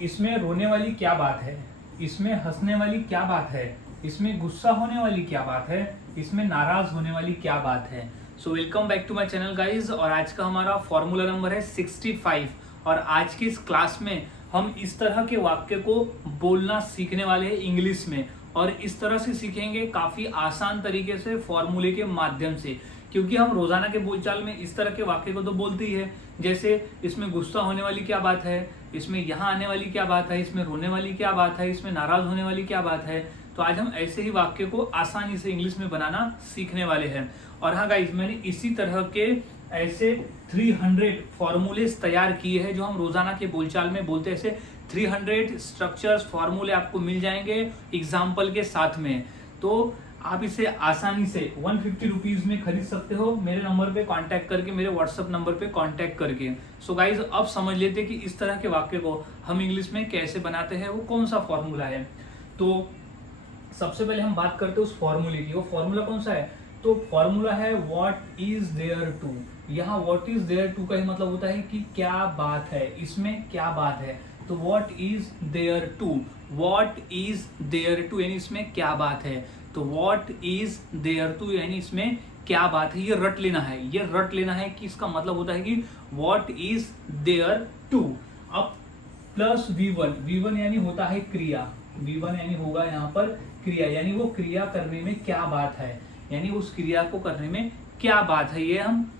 इसमें रोने वाली क्या बात है, इसमें हंसने वाली क्या बात है, इसमें गुस्सा होने वाली क्या बात है, इसमें नाराज होने वाली क्या बात है। So welcome back to my channel guys. और आज का हमारा फॉर्मूला नंबर है 65। और आज की इस क्लास में हम इस तरह के वाक्य को बोलना सीखने वाले हैं इंग्लिश में, और इस तरह से सीखेंगे काफी आसान तरीके से फॉर्मूले के माध्यम से, क्योंकि हम रोजाना के बोलचाल में इस तरह के वाक्य को तो बोलते ही है। जैसे इसमें गुस्सा होने वाली क्या बात है, इसमें यहाँ आने वाली क्या बात है, इसमें रोने वाली क्या बात है, इसमें नाराज होने वाली क्या बात है। तो आज हम ऐसे ही वाक्य को आसानी से इंग्लिश में बनाना सीखने वाले हैं। और हाँ गाइज, मैंने इसी तरह के ऐसे 300 फॉर्मूलेस तैयार किए हैं जो हम रोजाना के बोलचाल में बोलते हैं। ऐसे 300 स्ट्रक्चर्स फॉर्मूले आपको मिल जाएंगे एग्जाम्पल के साथ में। तो आप इसे आसानी से 150 रुपीज में खरीद सकते हो मेरे नंबर पे कांटेक्ट करके, मेरे व्हाट्सएप नंबर पे कांटेक्ट करके। सो गाइज, अब समझ लेते हैं कि इस तरह के वाक्य को हम इंग्लिश में कैसे बनाते हैं, वो कौन सा फॉर्मूला है। तो सबसे पहले हम बात करते हैं उस फॉर्मूले की। वो फॉर्मूला कौन सा है? तो फॉर्मूला है व्हाट इज देयर टू। यहाँ व्हाट इज देयर टू का ही मतलब होता है कि क्या बात है, इसमें क्या बात है। तो what is there to, what is there to यानी इसमें क्या बात है। तो व्हाट इज देयर टू यानी इसमें क्या बात है। ये रट लेना है, ये रट लेना है कि इसका मतलब होता है कि व्हाट इज देयर टू। अब प्लस V1, V1 यानी होता है क्रिया, V1 यानी होगा यहाँ पर क्रिया, यानी वो क्रिया करने में क्या बात है, यानी उस क्रिया को करने में क्या बात है, ये हम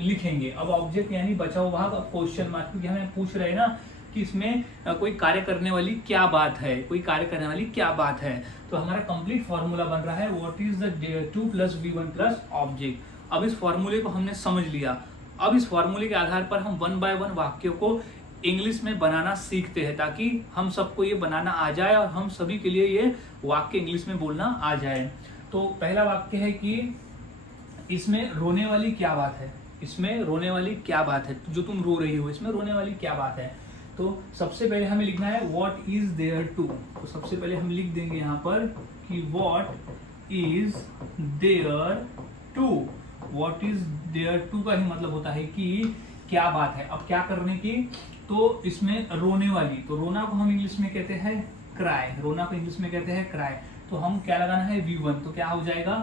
लिखेंगे। अब ऑब्जेक्ट यानी बचा हुआ भाग, अब क्वेश्चन मार्क, क्योंकि हमें पूछ रहे हैं ना कि इसमें कोई कार्य करने वाली क्या बात है, कोई कार्य करने वाली क्या बात है। तो हमारा कंप्लीट फॉर्मूला बन रहा है what is the there to plus V1 plus object. अब इस फॉर्मूले को हमने समझ लिया। अब इस फॉर्मूले के आधार पर हम 1 बाय 1 वाक्यों को इंग्लिश में बनाना सीखते हैं, ताकि हम सबको ये बनाना आ जाए और हम सभी के लिए ये वाक्य इंग्लिश में बोलना आ जाए। तो पहला वाक्य है कि इसमें रोने वाली क्या बात है, इसमें रोने वाली क्या बात है, जो तुम रो रही हो, इसमें रोने वाली क्या बात है। तो सबसे पहले हमें लिखना है व्हाट इज देयर टू। तो सबसे पहले हम लिख देंगे यहाँ पर कि what is there to. What is there to का ही मतलब होता है कि क्या बात है। अब क्या करने की, तो इसमें रोने वाली, तो रोना को हम इंग्लिश में कहते हैं क्राई, रोना को इंग्लिश में कहते हैं क्राई। तो हम क्या लगाना है V1, तो क्या हो जाएगा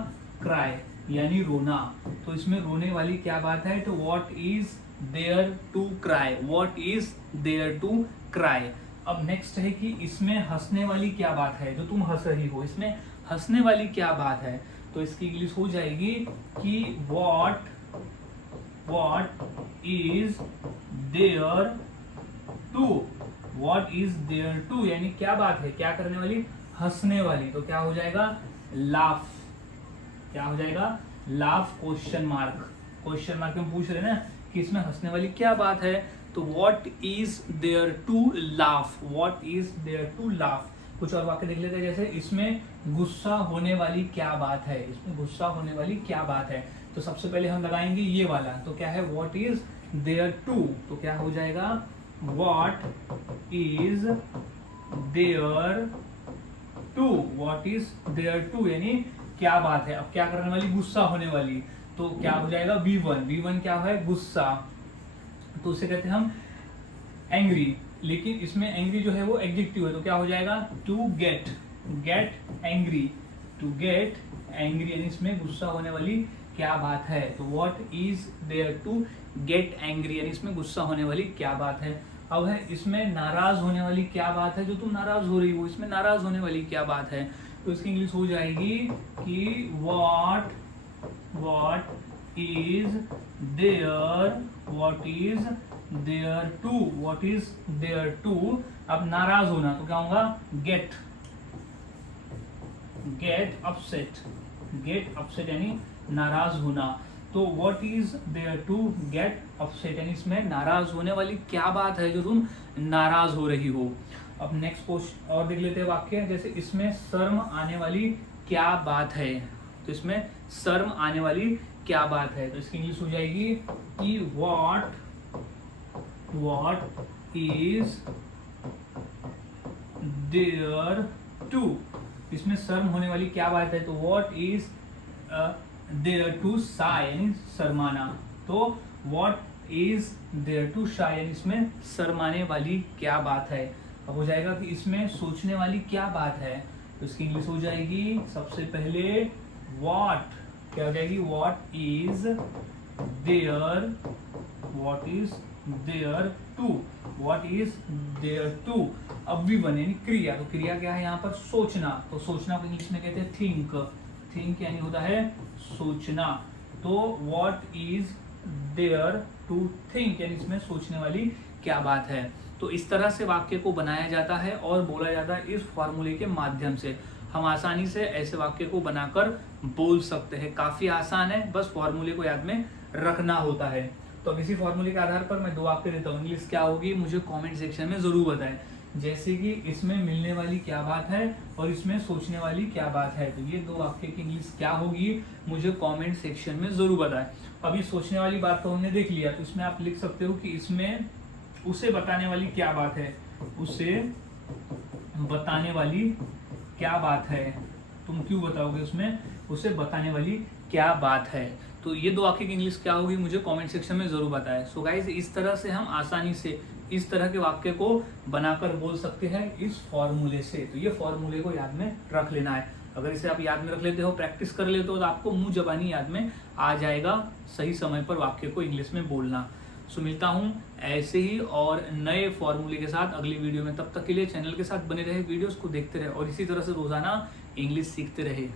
क्राई यानी रोना। तो इसमें रोने वाली क्या बात है, तो what is there to cry, what is there to cry. अब नेक्स्ट है कि इसमें हंसने वाली क्या बात है, जो तुम हंस रही हो, इसमें हंसने वाली क्या बात है। तो इसकी इंग्लिश हो जाएगी कि what is there to, what is there to यानी क्या बात है, क्या करने वाली, हंसने वाली। तो क्या हो जाएगा लाफ, क्या हो जाएगा laugh question mark. Question mark में पूछ रहे हैं ना कि इसमें हंसने वाली क्या बात है, तो what is there to laugh, what is there to laugh. कुछ और वाक्य देख लेते हैं, जैसे इसमें गुस्सा होने वाली क्या बात है, इसमें गुस्सा होने वाली क्या बात है। तो सबसे पहले हम लगाएंगे ये वाला, तो क्या है व्हाट इज देयर टू। तो क्या हो जाएगा what is there to, what is there to यानी क्या बात है। अब क्या करने वाली, गुस्सा होने वाली, तो क्या हो जाएगा V1, V1 क्या है गुस्सा, तो उसे कहते हैं हम एंग्री। लेकिन इसमें एंग्री जो है वो एडजेक्टिव है, तो क्या हो जाएगा to get, get angry, to get angry यानी इसमें गुस्सा होने वाली क्या बात है। तो what is there to get angry यानी इसमें गुस्सा होने वाली क्या बात है। अब है इसमें नाराज होने वाली क्या बात है, जो तुम नाराज हो रही हो, इसमें नाराज होने वाली क्या बात है। तो इसकी इंग्लिश हो जाएगी कि what is there to, what is there to. अब नाराज होना, तो क्या होगा गेट अपसेट यानी नाराज होना। तो what is there to get upset यानी इसमें नाराज होने वाली क्या बात है, जो तुम नाराज हो रही हो। अब नेक्स्ट क्वेश्चन और देख लेते हैं वाक्य, जैसे इसमें शर्म आने वाली क्या बात है। तो इसमें शर्म आने वाली क्या बात है, तो इसकी इंग्लिश हो जाएगी कि व्हाट इज देयर टू। इसमें शर्म होने वाली क्या बात है, तो what is there to shy यानी शर्माना। तो what is there to shy यानी इसमें शर्माने वाली क्या बात है। अब हो जाएगा कि इसमें सोचने वाली क्या बात है, तो इसकी इंग्लिश हो जाएगी सबसे पहले व्हाट, क्या हो जाएगी, what is there to, what is there to. अब भी बने क्रिया, तो क्रिया क्या है यहाँ पर, सोचना, तो सोचना को इंग्लिश में कहते हैं थिंक, थिंक यानी होता है सोचना। तो what is there to think, यानी इसमें सोचने वाली क्या बात है। तो इस तरह से वाक्य को बनाया जाता है और बोला जाता है इस फॉर्मूले के माध्यम से। हम आसानी से ऐसे वाक्य को बनाकर बोल सकते हैं, काफी आसान है, बस फॉर्मूले को याद में रखना होता है। तो अब इसी फॉर्मूले के आधार पर मैं 2 वाक्य देता हूँ, इंग्लिश क्या होगी मुझे कमेंट सेक्शन में जरूर बताएं। जैसे कि इसमें मिलने वाली क्या बात है और इसमें सोचने वाली क्या बात है, तो ये 2 वाक्य की इंग्लिश क्या होगी मुझे कमेंट सेक्शन में जरूर बताएं। अभी सोचने वाली बात तो हमने देख लिया, तो इसमें आप लिख सकते हो कि इसमें उसे बताने वाली क्या बात है, उसे बताने वाली क्या बात है, तुम क्यों बताओगे उसमें, उसे बताने वाली क्या बात है। तो ये 2 वाक्य की इंग्लिश क्या होगी मुझे कमेंट सेक्शन में जरूर बताएं। सो गाइस, इस तरह से हम आसानी से इस तरह के वाक्य को बनाकर बोल सकते हैं इस फॉर्मूले से। तो ये फॉर्मूले को याद में रख लेना है, अगर इसे आप याद में रख लेते हो, प्रैक्टिस कर लेते हो, तो आपको मुंह जबानी याद में आ जाएगा सही समय पर वाक्य को इंग्लिश में बोलना। सो मिलता हूँ ऐसे ही और नए फॉर्मूले के साथ अगली वीडियो में, तब तक के लिए चैनल के साथ बने रहे, वीडियोस को देखते रहे और इसी तरह से रोजाना इंग्लिश सीखते रहे।